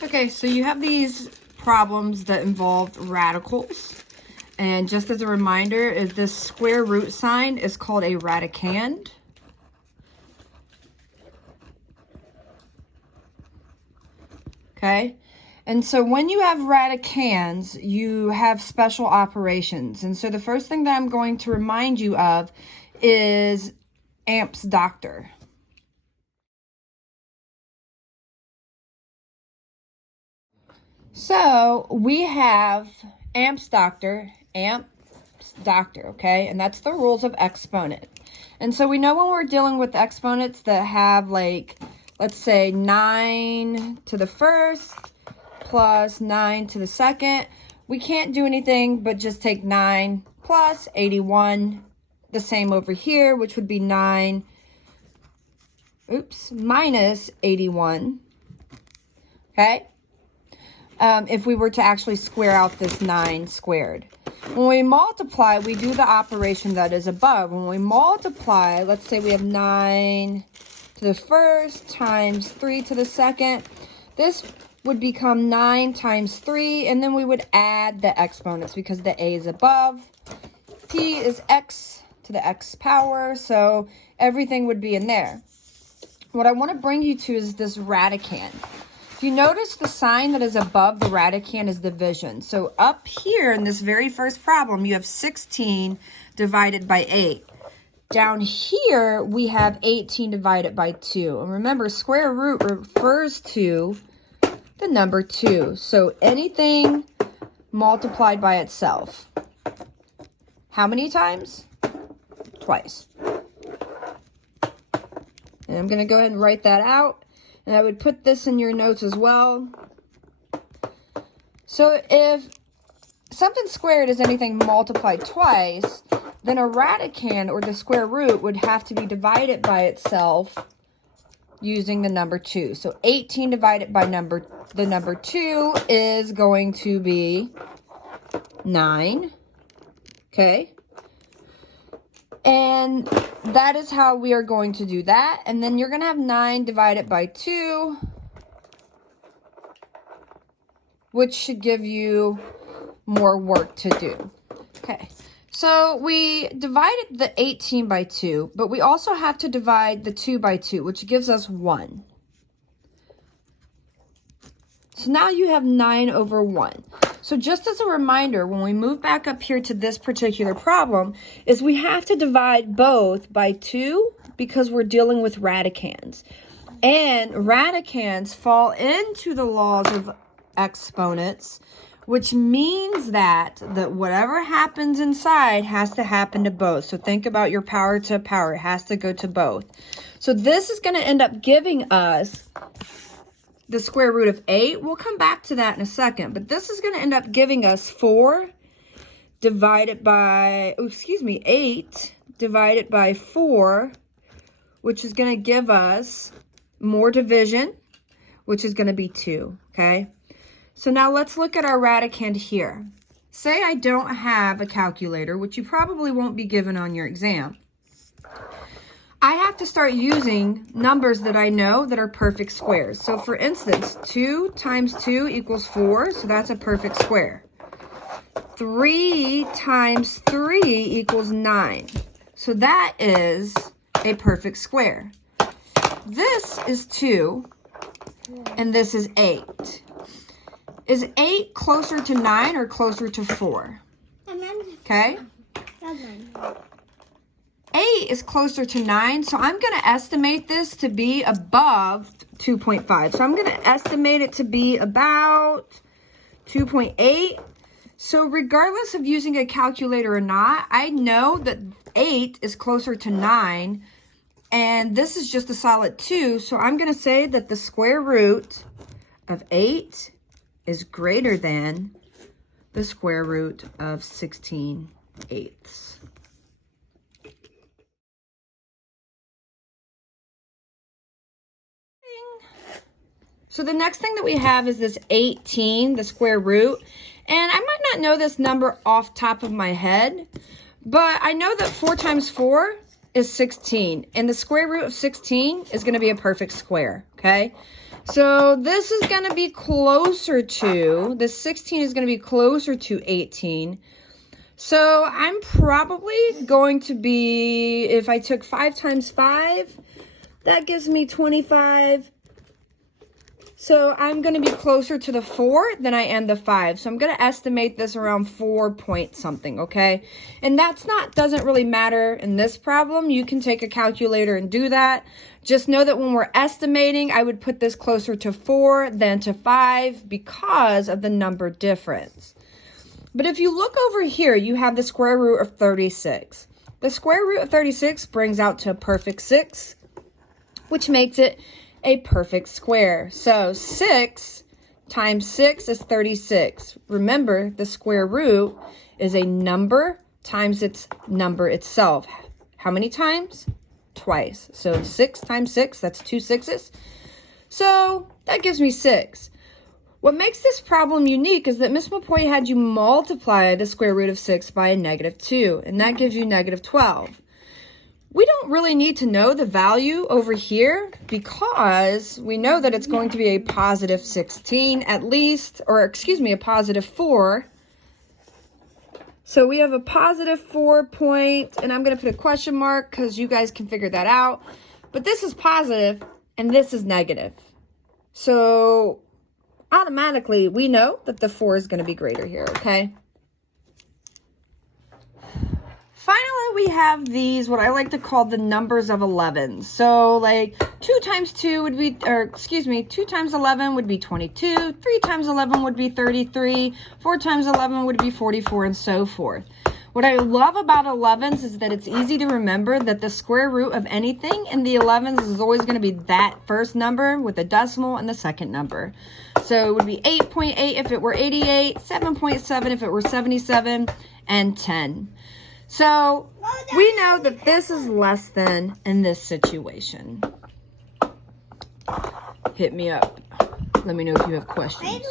Okay, so you have these problems that involved radicals. And just as a reminder, is this square root sign is called a radicand. Okay, and so when you have radicands, you have special operations. And so the first thing that I'm going to remind you of is Amps Doctor. So we have Amps Doctor, okay? And that's the rules of exponent. And so we know when we're dealing with exponents that have, like, let's say 9 to the first plus 9 to the second, we can't do anything but just take 9 plus 81. The same over here, which would be 9, minus 81, okay? If we were to actually square out this 9 squared. When we multiply, we do the operation that is above. When we multiply, let's say we have 9 to the first times 3 to the second. This would become 9 times 3, and then we would add the exponents because the a is above. P is x to the x power, so everything would be in there. What I want to bring you to is this radicand. If you notice, the sign that is above the radicand is division. So up here in this very first problem, you have 16 divided by 8. Down here, we have 18 divided by 2. And remember, square root refers to the number 2. So anything multiplied by itself. How many times? Twice. And I'm going to go ahead and write that out. And I would put this in your notes as well. So if something squared is anything multiplied twice, then a radicand, or the square root, would have to be divided by itself using the number 2. So 18 divided by the number 2 is going to be 9. Okay. And that is how we are going to do that. And then you're going to have 9 divided by 2, which should give you more work to do. Okay, so we divided the 18 by 2, but we also have to divide the 2 by 2, which gives us 1. So now you have 9 over 1. So just as a reminder, when we move back up here to this particular problem, is we have to divide both by 2 because we're dealing with radicands. And radicands fall into the laws of exponents, which means that whatever happens inside has to happen to both. So think about your power to power. It has to go to both. So this is going to end up giving us the square root of 8. We'll come back to that in a second. But this is going to end up giving us 4 divided by, 8 divided by 4, which is going to give us more division, which is going to be 2, okay? So now let's look at our radicand here. Say I don't have a calculator, which you probably won't be given on your exam. I have to start using numbers that I know that are perfect squares. So for instance, 2 times 2 equals 4, so that's a perfect square. 3 times 3 equals 9. So that is a perfect square. This is 2, and this is 8. Is 8 closer to 9 or closer to 4? Okay? 8 is closer to 9, so I'm going to estimate this to be above 2.5. So I'm going to estimate it to be about 2.8. So regardless of using a calculator or not, I know that 8 is closer to 9, and this is just a solid 2. So I'm going to say that the square root of 8 is greater than the square root of 16/8. So the next thing that we have is this 18, the square root. And I might not know this number off top of my head, but I know that 4 times 4 is 16. And the square root of 16 is going to be a perfect square, okay? So this is going to be closer to, the 16 is going to be closer to 18. So I'm probably going to be, if I took 5 times 5, that gives me 25. So I'm going to be closer to the 4 than I am the 5. So I'm going to estimate this around 4 point something, okay? And doesn't really matter in this problem. You can take a calculator and do that. Just know that when we're estimating, I would put this closer to 4 than to 5 because of the number difference. But if you look over here, you have the square root of 36. The square root of 36 brings out to a perfect 6, which makes it a perfect square. So 6 times 6 is 36. Remember, the square root is a number times its number itself. How many times? Twice. So 6 times 6, that's 2 6s. So that gives me 6. What makes this problem unique is that Miss McCoy had you multiply the square root of 6 by a -2, and that gives you -12. We don't really need to know the value over here because we know that it's going to be a positive 16 at least, or excuse me, a positive 4. So we have a positive 4 point, and I'm going to put a question mark because you guys can figure that out. But this is positive and this is negative. So automatically we know that the 4 is going to be greater here, okay? Finally, we have these, what I like to call the numbers of 11. So like 2 times 2 would be, or excuse me, 2 times 11 would be 22, 3 times 11 would be 33, 4 times 11 would be 44, and so forth. What I love about 11s is that it's easy to remember that the square root of anything in the 11s is always going to be that first number with a decimal and the second number. So it would be 8.8 if it were 88, 7.7 if it were 77, and 10. So we know that this is less than in this situation. Hit me up. Let me know if you have questions.